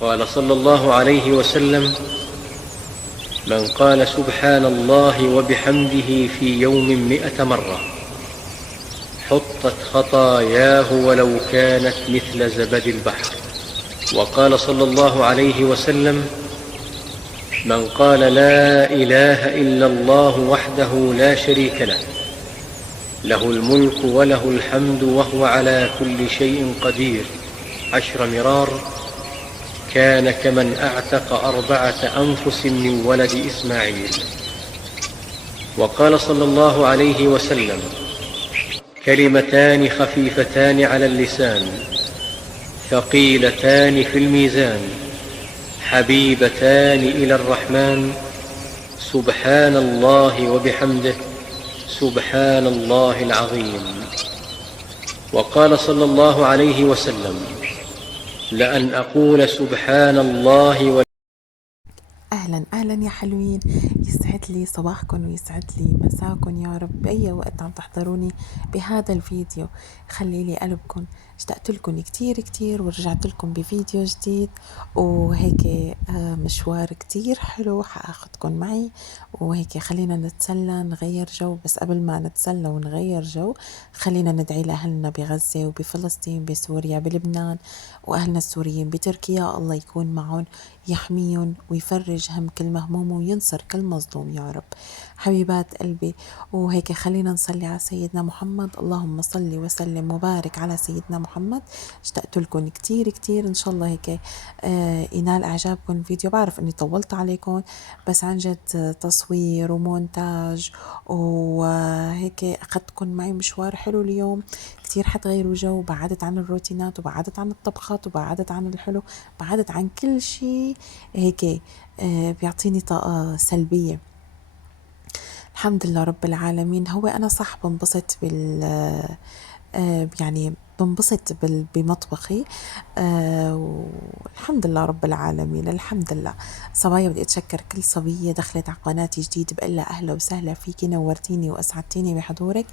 قال صلى الله عليه وسلم: من قال سبحان الله وبحمده في يوم 100 مرة حطت خطاياه ولو كانت مثل زبد البحر. وقال صلى الله عليه وسلم: من قال لا إله إلا الله وحده لا شريك له، له الملك وله الحمد وهو على كل شيء قدير 10 مرار، كان كمن أعتق 4 أنفس من ولد إسماعيل. وقال صلى الله عليه وسلم: كلمتان خفيفتان على اللسان ثقيلتان في الميزان حبيبتان إلى الرحمن، سبحان الله وبحمده، سبحان الله العظيم. وقال صلى الله عليه وسلم: لأن أقول سبحان الله اهلا اهلا يا حلوين، يسعد لي صباحكم ويسعد لي مساكم يا رب. باي وقت عم تحضروني بهذا الفيديو خلي لي قلبكم. اشتقت لكم كتير كتير ورجعت لكم بفيديو جديد، وهيك مشوار كتير حلو حاخدكم معي، وهيك خلينا نتسلى نغير جو. بس قبل ما نتسلى ونغير جو خلينا ندعي لأهلنا بغزة وبفلسطين بسوريا بلبنان، وأهلنا السوريين بتركيا الله يكون معهم يحميهم ويفرج هم كل مهموم وينصر كل مظلوم يا رب. حبيبات قلبي، وهيك خلينا نصلي على سيدنا محمد. اللهم صل وسلم وبارك على سيدنا محمد. اشتقت لكم كتير كتير، ان شاء الله هيك ينال اعجابكم الفيديو. بعرف اني طولت عليكم بس عن جد تصوير ومونتاج وهيك اخذتكم معي مشوار حلو اليوم. كتير حتغيروا جو، بعدت عن الروتينات وبعدت عن الطبخات وبعدت عن الحلو، بعدت عن كل شيء هيك بيعطيني طاقة سلبية. الحمد لله رب العالمين. هو أنا صح بنبسط يعني بنبسط بمطبخي، والحمد لله رب العالمين. الحمد لله. صبايا بدي أتشكر كل صبية دخلت على قناتي جديد، بقول لها أهلا وسهلا فيكي، نورتيني وأسعدتيني بحضورك.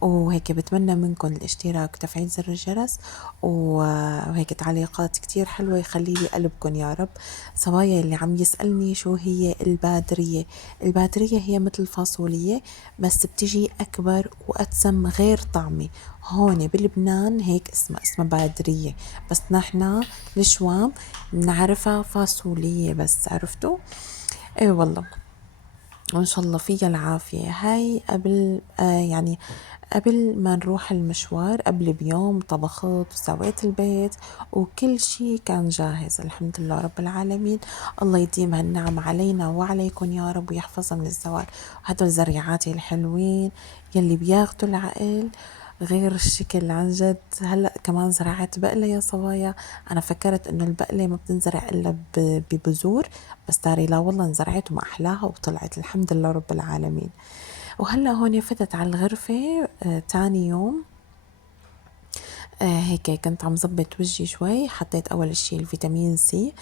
وهيك بتمنى منكم الاشتراك وتفعيل زر الجرس، وهيك تعليقات كتير حلوة يخلي لي قلبكم يا رب. صبايا اللي عم يسألني شو هي البادرية، البادرية هي مثل الفاصولية بس بتجي أكبر وأتسم غير طعمة. هون بلبنان هيك اسمها بادرية، بس نحنا الشوام نعرفها فاصولية بس. عرفتوا؟ اي والله. وان شاء الله فيها العافية. هاي قبل يعني قبل ما نروح المشوار قبل بيوم طبخت وسويت البيت وكل شي كان جاهز. الحمد لله رب العالمين. الله يديم هالنعم علينا وعليكم يا رب ويحفظها من الزوال. هدول زريعاتي الحلوين يلي بياخدوا العقل غير الشكل عن جد. هلأ كمان زرعت بقلة يا صبايا. أنا فكرت إنه البقلة ما بتنزرع إلا ببذور، بس داري لا والله انزرعت وما أحلاها وطلعت. الحمد لله رب العالمين. وهلأ هون فتت على الغرفة تاني يوم. هيك كنت عم زبط وجهي شوي. حطيت أول شي الفيتامين سي،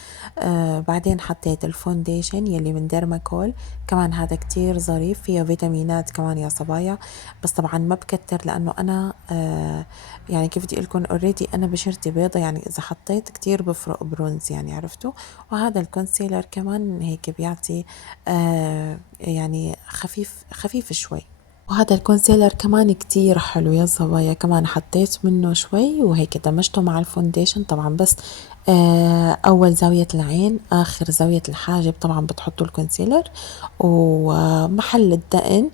بعدين حطيت الفونديشن يلي من ديرماكول، كمان هذا كتير ظريف فيه فيتامينات كمان يا صبايا. بس طبعا ما بكتر لأنه أنا يعني كيف بدي أقولكن اوريدي أنا بشرتي بيضة، يعني إذا حطيت كتير بفرق برونز يعني. عرفتوا؟ وهذا الكونسيلر كمان هيك بيعطي يعني خفيف شوي. وهذا الكونسيلر كمان كتير حلو يا صبايا، كمان حطيت منه شوي وهيك دمجته مع الفونديشن. طبعا بس أول زاوية العين آخر زاوية الحاجب طبعا بتحطوا الكونسيلر، ومحل الدقن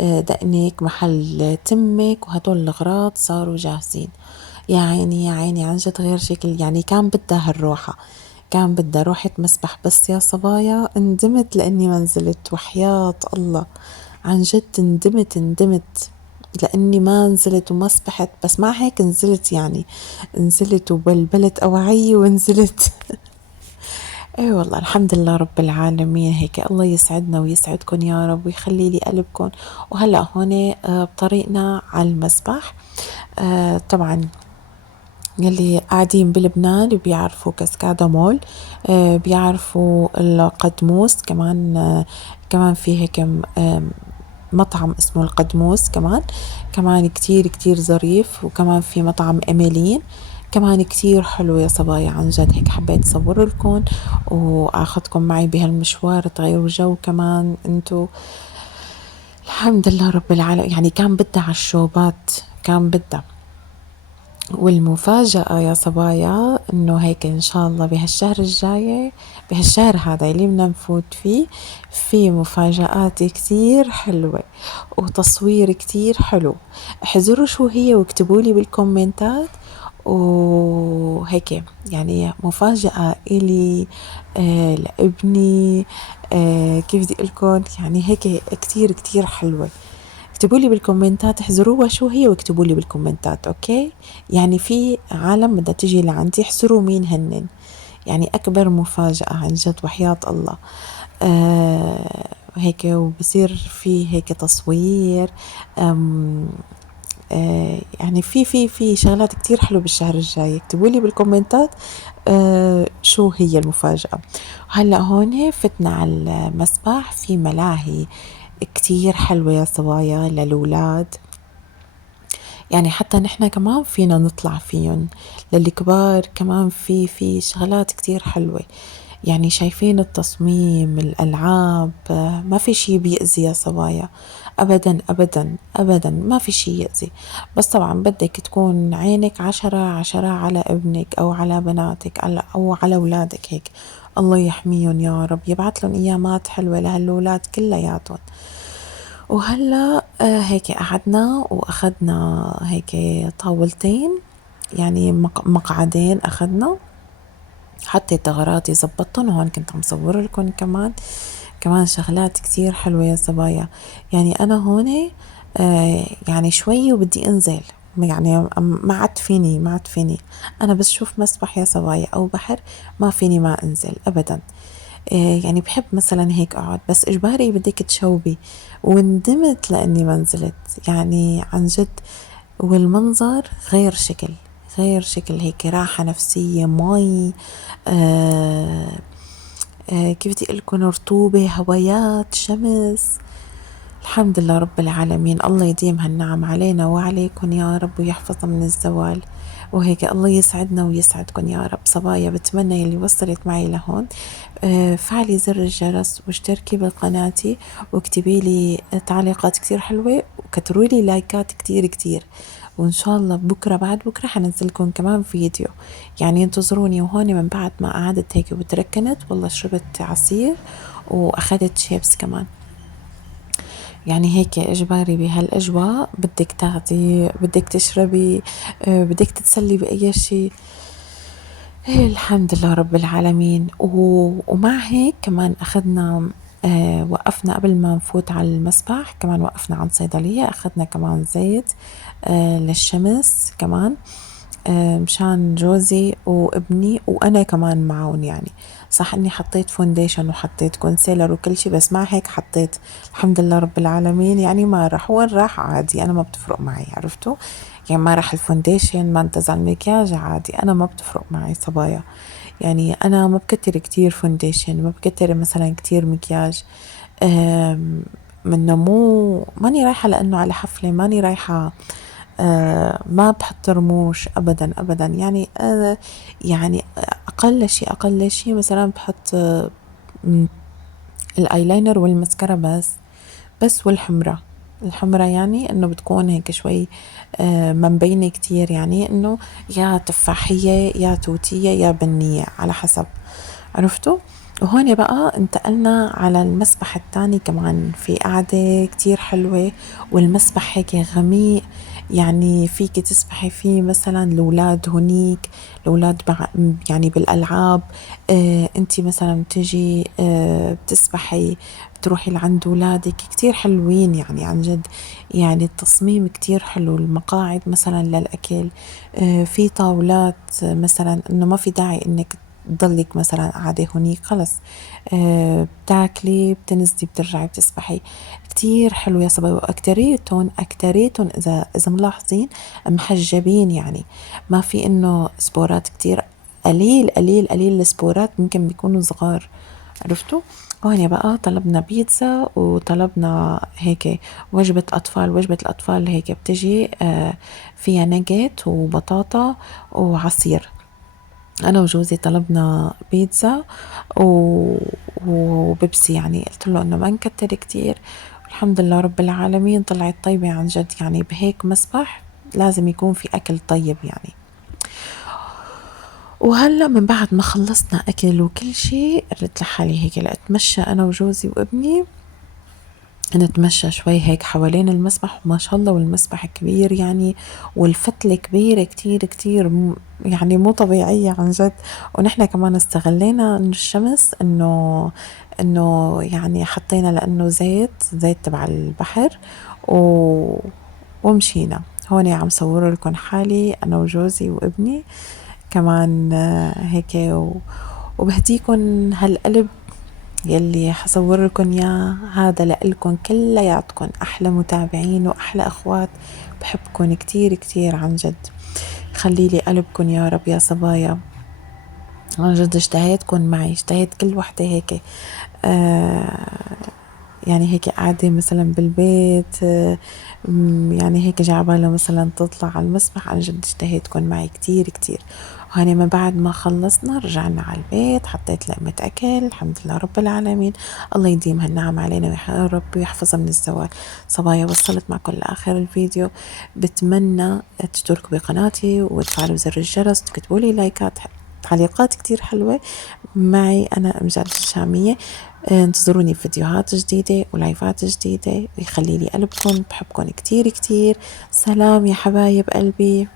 دقنك محل تمك وهدول الأغراض صاروا جاهزين. يا عيني يا عيني عن جد غير شكل. يعني كان بدها هالروحة، كان بدها روحة مسبح. بس يا صبايا ندمت لأني ما نزلت، وحياة الله عن جد ندمت لأني ما نزلت وما سبحت. بس مع هيك نزلت، يعني نزلت وبلبلت أوعي ونزلت. اي والله الحمد لله رب العالمين. هيك الله يسعدنا ويسعدكم يا رب ويخلي لي قلبكم. وهلأ هون بطريقنا على المسبح. طبعا يلي قاعدين بلبنان بيعرفوا كاسكادا مول، بيعرفوا القدموس كمان. كمان في هيك مطعم اسمه القدموس كمان كتير ظريف. وكمان في مطعم إيميلين كمان كتير حلو يا صبايا، عن جد هيك حبيت أصور لكم وآخذكم معي بهالمشوار تغيروا جو كمان انتو. الحمد لله رب العالمين، يعني كان بدها عالشوبات، كان بدها. والمفاجأة يا صبايا إنه هيك إن شاء الله بهالشهر الجاي، بهالشهر هذا اللي بدنا نفوت فيه، في مفاجآت كتير حلوة وتصوير كتير حلو. احذروا شو هي واكتبوا لي بالكومنتات. وهيك يعني مفاجأة إلي لابني، كيف بدي أقولكن، يعني هيك كتير كتير حلوة. اكتبوا لي بالكومنتات احذروها شو هي، واكتبوا لي بالكومنتات اوكي. يعني في عالم بدها تجي لعندي، احذروا مين هنن. يعني اكبر مفاجأة عن جد وحياة الله. هيك وبصير في هيك تصوير. أم يعني في شغلات كتير حلوة بالشهر الجاي. اكتبوا لي بالكومنتات شو هي المفاجأة. هلا هون فتنا على المسبح، في ملاهي كتير حلوة يا صبايا للولاد، يعني حتى نحنا كمان فينا نطلع فيهم. للكبار كمان في شغلات كتير حلوة. يعني شايفين التصميم، الألعاب، ما في شي بيأذي يا صبايا، أبدا أبدا أبدا ما في شي يأذي. بس طبعا بدك تكون عينك 10/10 على ابنك أو على بناتك أو على أولادك هيك. الله يحميهم يا رب، يبعث لهم أيامات حلوة لهالولاد كلياتهم. وهلا هيك قعدنا واخدنا هيك طاولتين، يعني مقعدين اخدنا. حطيت اغراضي زبطتهم، وهون كنت عم صور لكم كمان شغلات كتير حلوة يا صبايا. يعني انا هون يعني شوي وبدي انزل، يعني ما عاد فيني انا بس شوف مسبح يا صبايا او بحر، ما فيني ما انزل ابدا. يعني بحب مثلا هيك اقعد، بس اجباري بدك تشوبي. وندمت لاني ما نزلت، يعني عن جد. والمنظر غير شكل، غير شكل، هيك راحة نفسية، مي، آه كيف بدي أقولكن، رطوبة، هوايات، شمس. الحمد لله رب العالمين، الله يديم هالنعم علينا وعليكم يا رب، ويحفظها من الزوال. وهيك الله يسعدنا ويسعدكم يا رب. صبايا بتمنى يلي وصلت معي لهون فعلي زر الجرس واشتركي بقناتي، واكتبي لي تعليقات كتير حلوة، وكتروا لي لايكات كتير كتير. وإن شاء الله بكرة بعد بكرة حنزلكم كمان فيديو، يعني انتظروني. وهون من بعد ما قعدت هيك وتركنت، والله شربت عصير وأخدت شيبس كمان. يعني هيك إجباري بهالأجواء بدك تاخدي، بدك تشربي، بدك تتسلي بأي شي. الحمد لله رب العالمين. ومع هيك كمان أخدنا وقفنا قبل ما نفوت على المسبح، كمان وقفنا عند صيدلية، أخدنا كمان زيت للشمس كمان، مشان جوزي وابني وأنا كمان معهم. يعني صح إني حطيت فونديشن وحطيت كونسيلر وكل شي، بس مع هيك حطيت الحمد لله رب العالمين. يعني ما راح، وين راح عادي، أنا ما بتفرق معي، عرفتوا؟ يعني ما راح الفونديشن، ما انتزع المكياج، عادي أنا ما بتفرق معي صبايا. يعني أنا ما بكتر كتير فونديشن، ما بكتر مثلا كتير مكياج. منه ماني رايحة لأنه على حفلة، ماني رايحة ما بحط رموش ابدا ابدا. يعني يعني اقل شيء مثلا بحط الايلاينر والمسكرة بس الحمرة يعني انه بتكون هيك شوي ما مبينة كتير، يعني انه يا تفاحية يا توتية يا بنية على حسب، عرفتوا؟ وهون بقى انتقلنا على المسبح التاني، كمان في قعدة كتير حلوة، والمسبح هيك غميق، يعني فيك تسبحي فيه مثلا الأولاد هنيك، الأولاد يعني بالألعاب. انتي مثلا بتجي بتسبحي، بتروحي لعند أولادك كتير حلوين، يعني عن جد. يعني التصميم كتير حلو، المقاعد مثلا للأكل، في طاولات مثلا إنه ما في داعي إنك تضلك مثلا قاعدة هنيك، خلص بتاكلي بتنزلي بترجعي بتسبحي. كتير حلو يا صبايا. أكتريتهم إذا ملاحظين محجبين، يعني ما في إنه سبورات كتير، قليل السبورات ممكن بيكونوا صغار، عرفتوا؟ هون بقى طلبنا بيتزا وطلبنا هيك وجبة أطفال. وجبة الأطفال هيك بتجي فيها نجت وبطاطا وعصير. أنا وجوزي طلبنا بيتزا و... وبيبسي، يعني قلت له إنه ما نكتر كتير. الحمد لله رب العالمين طلعت طيبة عن جد، يعني بهيك مسبح لازم يكون في أكل طيب يعني. وهلا من بعد ما خلصنا أكل وكل شي قلت لحالي هيك لأتمشى أنا وجوزي وابني، نتمشى شوي هيك حوالين المسبح. وما شاء الله والمسبح كبير يعني، والفتلة كبيرة كتير كتير يعني مو طبيعية عن جد. ونحن كمان استغلينا انه الشمس انه يعني حطينا لانه زيت تبع البحر ومشينا. هون عم صور لكم حالي انا وجوزي وابني كمان هيك وبهديكم هالقلب يلي حصور لكم اياه هذا لإلكم كلياتكم، احلى متابعين واحلى اخوات، بحبكم كتير كتير عن جد. خلي لي قلبكم يا رب يا صبايا، عن جد اشتهيتكم معي، اشتهيت كل وحدة هيك يعني هيك قاعدة مثلا بالبيت يعني هيك جعبالة مثلا تطلع على المسبح. عن جد اشتهيتكم معي كتير كتير. وهاني من بعد ما خلصنا رجعنا على البيت، حطيت لقمة أكل الحمد لله رب العالمين. الله يديم هالنعم علينا يا رب ويحفظها من الزوال. صبايا وصلت معكم لآخر الفيديو، بتمنى تشتركوا بقناتي وتفعلوا زر الجرس وتكتبوا لي لايكات تعليقات كتير حلوة معي أنا أمجاد الشامية. انتظروني في فيديوهات جديدة ولايفات جديدة، ويخلي لي قلبكم، بحبكم كتير كتير. سلام يا حبايب قلبي.